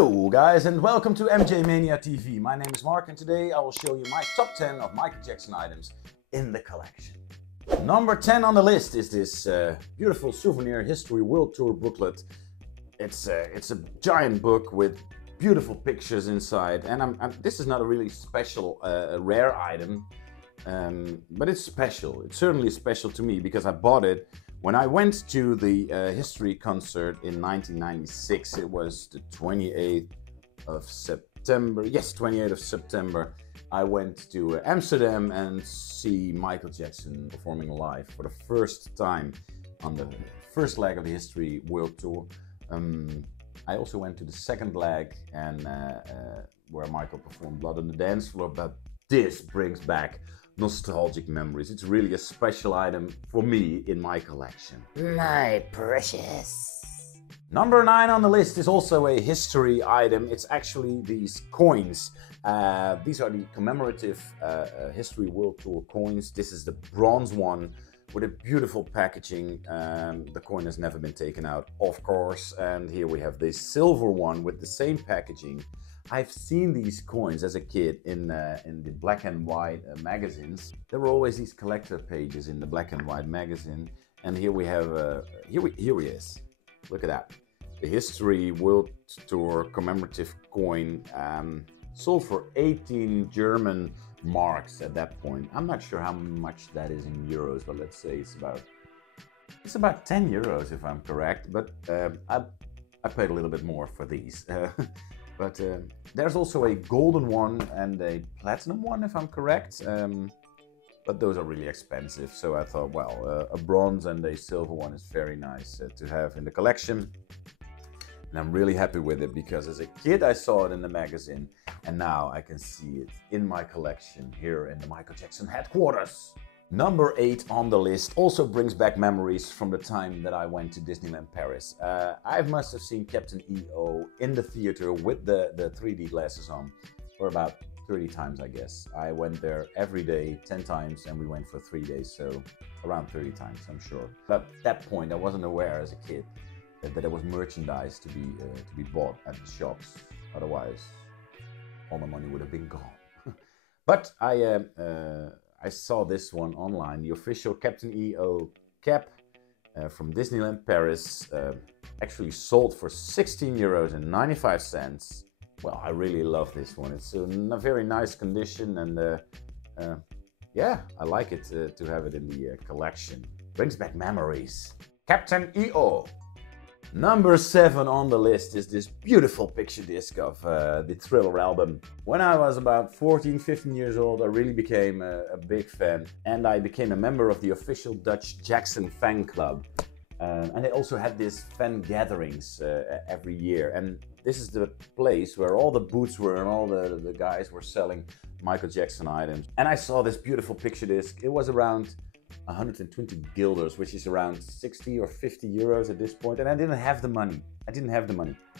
Hello guys and welcome to MJ Mania TV. My name is Mark and today I will show you my top 10 of Michael Jackson items in the collection. Number 10 on the list is this beautiful souvenir history world tour booklet. It's a giant book with beautiful pictures inside, and this is not a really special, rare item, but it's special. It's certainly special to me because I bought it when I went to the history concert in 1996. It was the 28th of September. Yes, 28th of September. I went to Amsterdam and see Michael Jackson performing live for the first time on the first leg of the history world tour. I also went to the second leg and where Michael performed Blood on the Dance Floor, but this brings back nostalgic memories. It's really a special item for me in my collection. My precious. Number 9 on the list is also a history item. It's actually these coins. These are the commemorative History World Tour coins. This is the bronze one with a beautiful packaging. The coin has never been taken out, of course. And here we have this silver one with the same packaging. I've seen these coins as a kid in the black and white magazines. There were always these collector pages in the black and white magazine, and here we have here he is. Look at that, the History World Tour commemorative coin, sold for 18 German marks at that point. I'm not sure how much that is in euros, but let's say it's about 10 euros if I'm correct. But I paid a little bit more for these. But there's also a golden one and a platinum one, if I'm correct. But those are really expensive. So I thought, well, a bronze and a silver one is very nice to have in the collection. And I'm really happy with it because as a kid I saw it in the magazine, and now I can see it in my collection here in the Michael Jackson headquarters. Number 8 on the list also brings back memories from the time that I went to Disneyland Paris. I must have seen Captain EO in the theater with the 3D glasses on for about 30 times, I guess. I went there every day, 10 times, and we went for 3 days, so around 30 times, I'm sure. But at that point, I wasn't aware as a kid that there was merchandise to be bought at the shops. Otherwise, all my money would have been gone. But I saw this one online, the official Captain EO cap from Disneyland Paris, actually sold for 16 euros and 95 cents. Well, I really love this one. It's in a very nice condition, and yeah, I like it to have it in the collection. Brings back memories. Captain EO. Number 7 on the list is this beautiful picture disc of the Thriller album. When I was about 14, 15 years old, I really became a big fan, and I became a member of the official Dutch Jackson fan club. And they also had these fan gatherings every year, and this is the place where all the booths were and all the guys were selling Michael Jackson items. And I saw this beautiful picture disc. It was around 120 guilders, which is around 60 or 50 euros at this point, and I didn't have the money.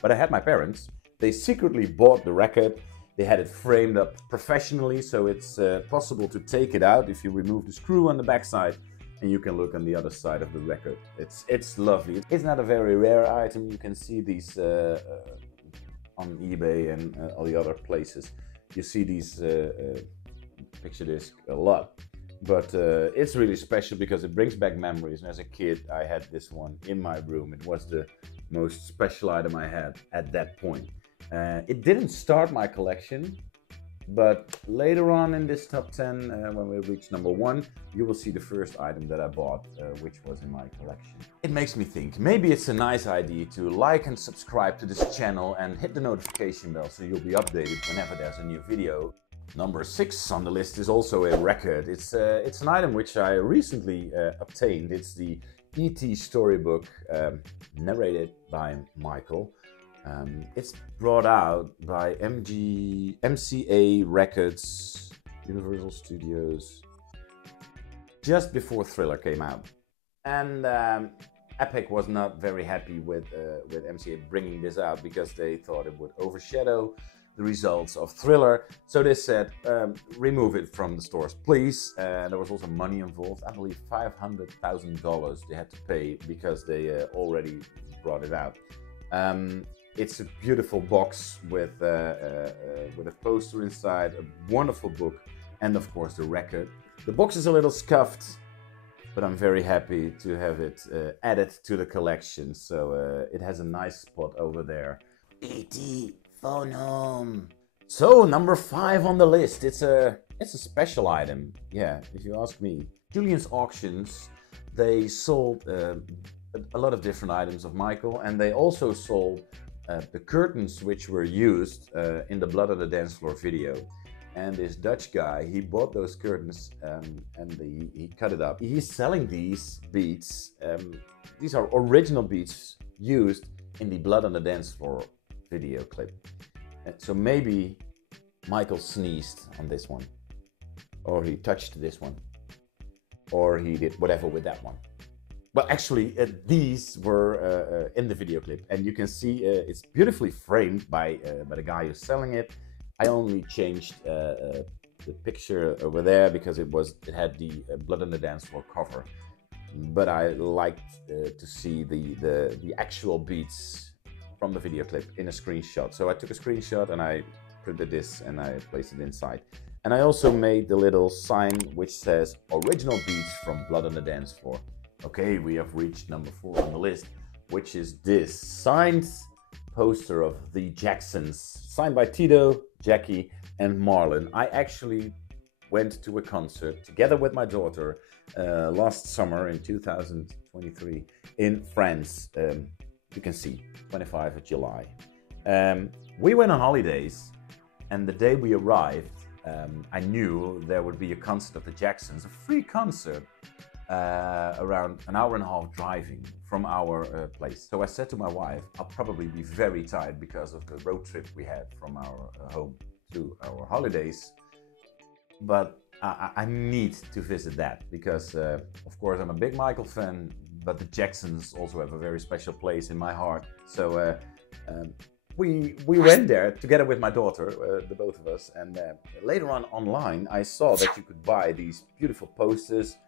But I had my parents. They secretly bought the record. They had it framed up professionally, so it's possible to take it out if you remove the screw on the backside, and you can look on the other side of the record. It's lovely. It's not a very rare item. You can see these on eBay and all the other places. You see these picture discs a lot. But it's really special because it brings back memories, and as a kid I had this one in my room. It was the most special item I had at that point. It didn't start my collection, but later on in this top 10, when we reach number 1, you will see the first item that I bought, which was in my collection. It makes me think, maybe it's a nice idea to like and subscribe to this channel and hit the notification bell so you'll be updated whenever there's a new video. Number 6 on the list is also a record. It's an item which I recently obtained. It's the E.T. storybook, narrated by Michael. It's brought out by MCA Records, Universal Studios, just before Thriller came out. And Epic was not very happy with MCA bringing this out because they thought it would overshadow the results of Thriller, so they said remove it from the stores, please. There was also money involved. I believe $500,000 they had to pay because they already brought it out. It's a beautiful box with a poster inside, a wonderful book, and of course the record. The box is a little scuffed, but I'm very happy to have it added to the collection. So it has a nice spot over there. E.T. phone home. So number 5 on the list. It's a special item. Yeah, if you ask me. Julian's Auctions. They sold a lot of different items of Michael, and they also sold the curtains which were used in the Blood on the Dance Floor video. And this Dutch guy, he bought those curtains and he cut it up. He's selling these beads. These are original beads used in the Blood on the Dance Floor video clip. So maybe Michael sneezed on this one, or he touched this one, or he did whatever with that one. Well, actually, these were in the video clip, and you can see it's beautifully framed by the guy who's selling it. I only changed the picture over there because it had the Blood on the Dance Floor cover, but I liked to see the actual beats from the video clip in a screenshot. So I took a screenshot and I printed this and I placed it inside. And I also made the little sign which says original beats from Blood on the Dance Floor. Okay, we have reached number 4 on the list, which is this signed poster of the Jacksons, signed by Tito, Jackie, and Marlon. I actually went to a concert together with my daughter last summer in 2023 in France. You can see 25th of July. We went on holidays, and the day we arrived, I knew there would be a concert of the Jacksons, a free concert, around an hour and a half driving from our place. So I said to my wife, I'll probably be very tired because of the road trip we had from our home to our holidays, but I need to visit that because of course I'm a big Michael fan, but the Jacksons also have a very special place in my heart. So we went there together with my daughter, the both of us, and later on online I saw that you could buy these beautiful posters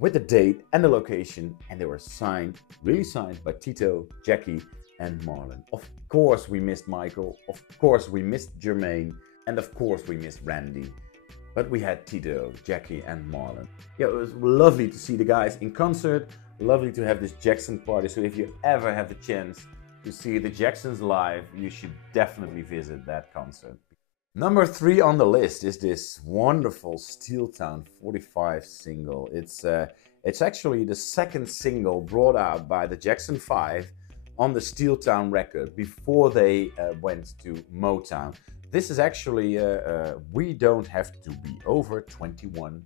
with the date and the location, and they were signed, really signed by Tito, Jackie, and Marlon. Of course we missed Michael, of course we missed Jermaine, and of course we missed Randy. But we had Tito, Jackie, and Marlon. Yeah, it was lovely to see the guys in concert, lovely to have this Jackson party. So if you ever have the chance to see the Jacksons live, you should definitely visit that concert. Number 3 on the list is this wonderful Steeltown 45 single. It's actually the second single brought out by the Jackson 5 on the Steeltown record before they went to Motown. This is actually We Don't Have to Be Over 21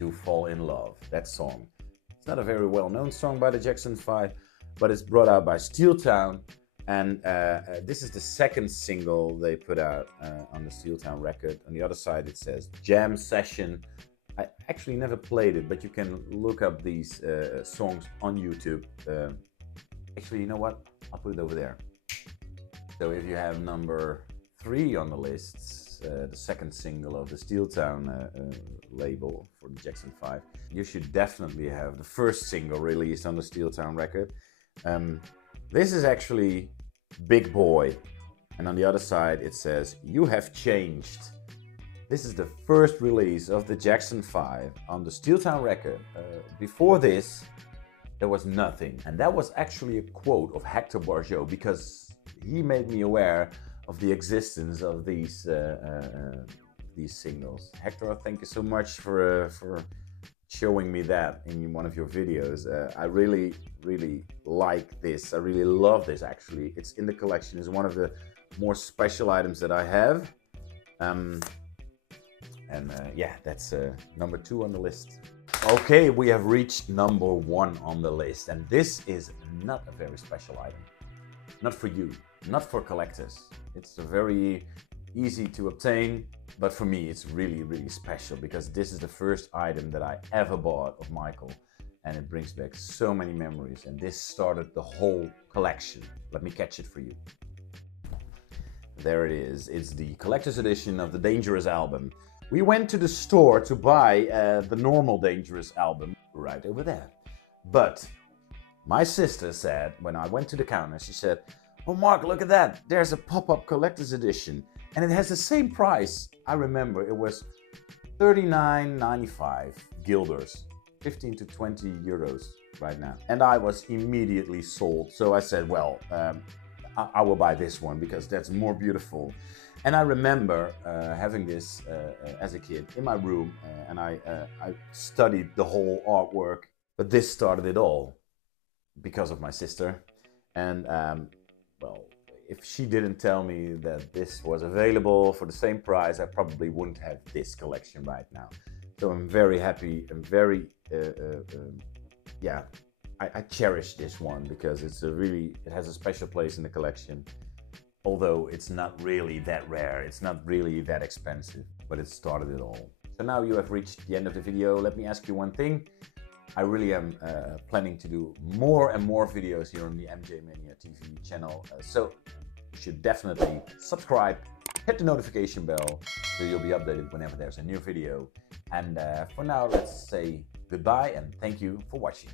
to Fall in Love, that song. It's not a very well-known song by the Jackson 5, but it's brought out by Steeltown. And this is the second single they put out on the Steeltown record. On the other side it says Jam Session. I actually never played it, but you can look up these songs on YouTube. Actually, you know what? I'll put it over there. So if you have number 3 on the list, the second single of the Steeltown label for the Jackson 5, you should definitely have the first single released on the Steeltown record. This is actually Big Boy, and on the other side it says You Have Changed. This is the first release of the Jackson 5 on the Steeltown record. Before this, there was nothing, and that was actually a quote of Hector Barjot, because he made me aware of the existence of these singles. Hector, thank you so much for showing me that in one of your videos. I really like this. I really love this, actually. It's in the collection. It's one of the more special items that I have. Yeah, that's number 2 on the list. Okay, we have reached number 1 on the list, and this is not a very special item. Not for you, not for collectors. It's a very easy to obtain, but for me it's really special because this is the first item that I ever bought of Michael, and it brings back so many memories, and this started the whole collection. Let me catch it for you. There it is. It's the collector's edition of the Dangerous album. We went to the store to buy the normal Dangerous album right over there, but my sister said, when I went to the counter, she said, Oh, Mark, look at that. There's a pop-up collector's edition. And it has the same price. I remember it was 39.95 guilders, 15 to 20 euros right now. And I was immediately sold. So I said, well, I will buy this one because that's more beautiful. And I remember having this as a kid in my room, and I studied the whole artwork. But this started it all because of my sister. And well, if she didn't tell me that this was available for the same price, I probably wouldn't have this collection right now. So I'm very happy and very, yeah, I cherish this one because it has a special place in the collection. Although it's not really that rare, it's not really that expensive, but it started it all. So now you have reached the end of the video. Let me ask you one thing. I really am planning to do more and more videos here on the MJ Mania TV channel. So you should definitely subscribe, hit the notification bell so you'll be updated whenever there's a new video. And for now, let's say goodbye and thank you for watching.